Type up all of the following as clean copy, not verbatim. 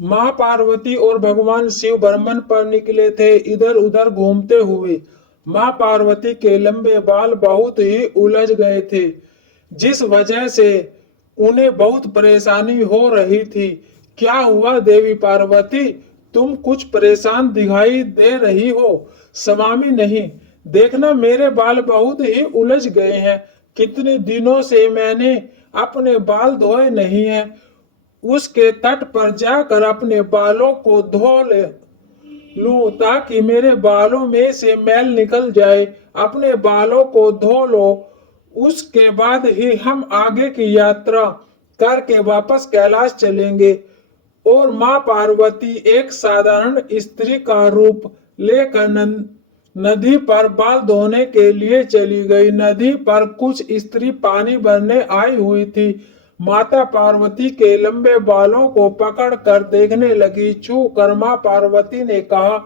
माँ पार्वती और भगवान शिव भ्रमण पर निकले थे, इधर उधर घूमते हुए। माँ पार्वती के लंबे बाल बहुत ही उलझ गए थे, जिस वजह से उन्हें बहुत परेशानी हो रही थी। क्या हुआ देवी पार्वती, तुम कुछ परेशान दिखाई दे रही हो? स्वामी नहीं, देखना मेरे बाल बहुत ही उलझ गए हैं। कितने दिनों से मैंने अपने बाल धोए नहीं हैं। उसके तट पर जाकर अपने बालों को धो ले लूं ताकि मेरे बालों में से मैल निकल जाए। अपने बालों को धो लो, उसके बाद ही हम आगे की यात्रा करके वापस कैलाश चलेंगे। और माँ पार्वती एक साधारण स्त्री का रूप लेकर नदी पर बाल धोने के लिए चली गई। नदी पर कुछ स्त्री पानी भरने आई हुई थी। माता पार्वती के लंबे बालों को पकड़कर देखने लगी। छू कर माँ पार्वती ने कहा,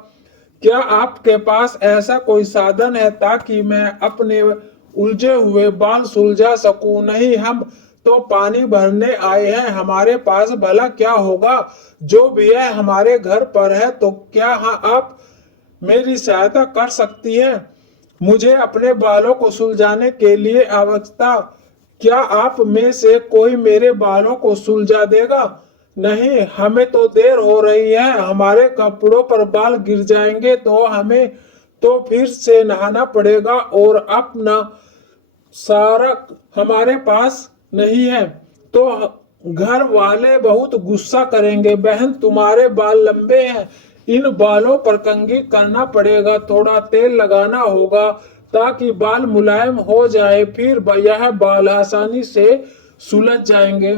क्या आपके पास ऐसा कोई साधन है ताकि मैं अपने उलझे हुए बाल सुलझा सकूं? नहीं, हम तो पानी भरने आए हैं, हमारे पास भला क्या होगा? जो भी है हमारे घर पर है, तो क्या आप मेरी सहायता कर सकती है? मुझे अपने बालों को सुलझाने के लिए आवश्यकता, क्या आप में से कोई मेरे बालों को सुलझा देगा? नहीं, हमें तो देर हो रही है, हमारे कपड़ों पर बाल गिर जाएंगे तो हमें तो फिर से नहाना पड़ेगा और अपना सारा हमारे पास नहीं है तो घर वाले बहुत गुस्सा करेंगे। बहन, तुम्हारे बाल लंबे हैं, इन बालों पर कंघी करना पड़ेगा, थोड़ा तेल लगाना होगा ताकि बाल मुलायम हो जाए, फिर यह बाल आसानी से सुलझ जाएंगे।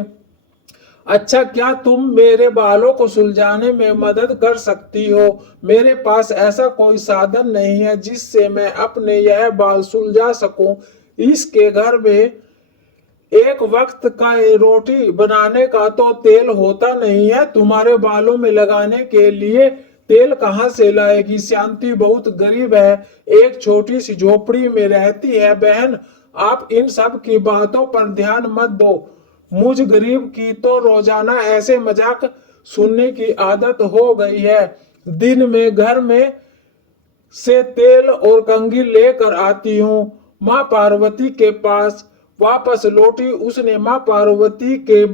अच्छा, क्या तुम मेरे बालों को सुलझाने में मदद कर सकती हो? मेरे पास ऐसा कोई साधन नहीं है जिससे मैं अपने यह बाल सुलझा सकूं। इसके घर में एक वक्त का रोटी बनाने का तो तेल होता नहीं है, तुम्हारे बालों में लगाने के लिए तेल कहाँ से लाएगी? शांति बहुत गरीब है, एक छोटी सी झोपड़ी में रहती है। बहन, आप इन सब की बातों पर ध्यान मत दो। मुझ गरीब की तो रोजाना ऐसे मजाक सुनने की आदत हो गई है। दिन में घर में से तेल और कंघी लेकर आती हूँ। माँ पार्वती के पास वापस लौटी। उसने माँ पार्वती के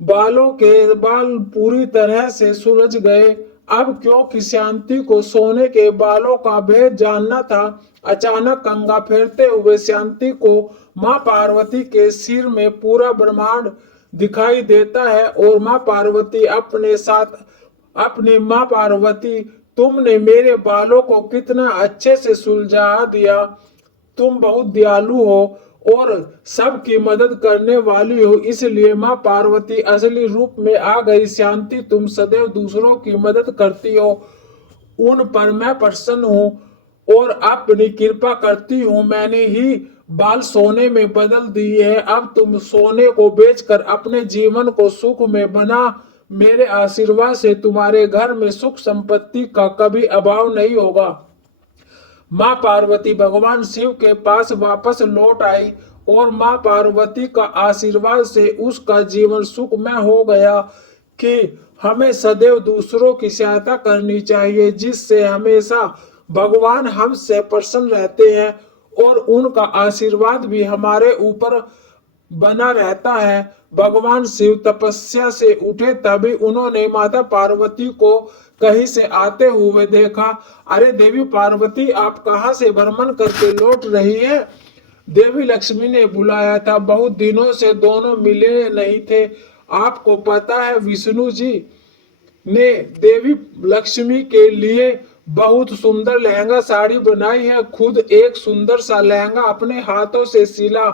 बालों के बाल पूरी तरह से सुलझ गए। अब क्योंकि शांति को सोने के बालों का भेद जानना था, अचानक कंघा फेरते हुए शांति को माँ पार्वती के सिर में पूरा ब्रह्मांड दिखाई देता है। और माँ पार्वती अपने साथ अपनी माँ पार्वती, तुमने मेरे बालों को कितना अच्छे से सुलझा दिया। तुम बहुत दयालु हो और सबकी मदद करने वाली हो, इसलिए माँ पार्वती असली रूप में आ गई। शांति, तुम सदैव दूसरों की मदद करती हो, उन पर मैं प्रसन्न हूँ और अपनी कृपा करती हूँ। मैंने ही बाल सोने में बदल दिए हैं, अब तुम सोने को बेचकर अपने जीवन को सुख में बना। मेरे आशीर्वाद से तुम्हारे घर में सुख संपत्ति का कभी अभाव नहीं होगा। माँ पार्वती भगवान शिव के पास वापस लौट आई और माँ पार्वती का आशीर्वाद से उसका जीवन सुखमय हो गया। कि हमें सदैव दूसरों की सहायता करनी चाहिए, जिससे हमेशा भगवान हमसे प्रसन्न रहते हैं और उनका आशीर्वाद भी हमारे ऊपर बना रहता है। भगवान शिव तपस्या से उठे तभी उन्होंने माता पार्वती को कहीं से आते हुए देखा। अरे देवी पार्वती, आप कहाँ से भ्रमण करके लौट रही है? देवी लक्ष्मी ने बुलाया था, बहुत दिनों से दोनों मिले नहीं थे। आपको पता है, विष्णु जी ने देवी लक्ष्मी के लिए बहुत सुंदर लहंगा साड़ी बनाई है, खुद एक सुंदर सा लहंगा अपने हाथों से सिला।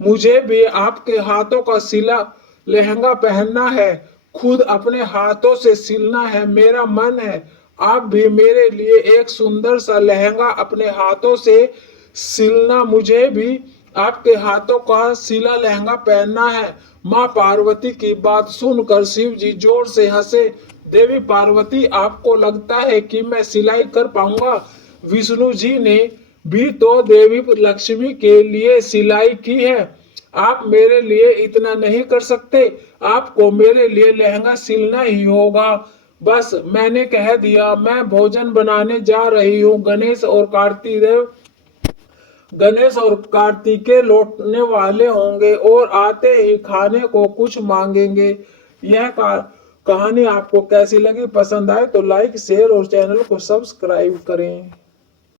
मुझे भी आपके हाथों का सिला लहंगा पहनना है, खुद अपने हाथों से सिलना है। मेरा मन है आप भी मेरे लिए एक सुंदर सा लहंगा अपने हाथों से सिलना। मुझे भी आपके हाथों का सिला लहंगा पहनना है। माँ पार्वती की बात सुनकर शिव जी जोर से हंसे। देवी पार्वती, आपको लगता है कि मैं सिलाई कर पाऊंगा? विष्णु जी ने भी तो देवी लक्ष्मी के लिए सिलाई की है। आप मेरे लिए इतना नहीं कर सकते? आपको मेरे लिए लहंगा सिलना ही होगा। बस मैंने कह दिया। मैं भोजन बनाने जा रही हूँ। गणेश और कार्तिकेय लौटने वाले होंगे और आते ही खाने को कुछ मांगेंगे। यह कहानी आपको कैसी लगी? पसंद आए तो लाइक शेयर और चैनल को सब्सक्राइब करें।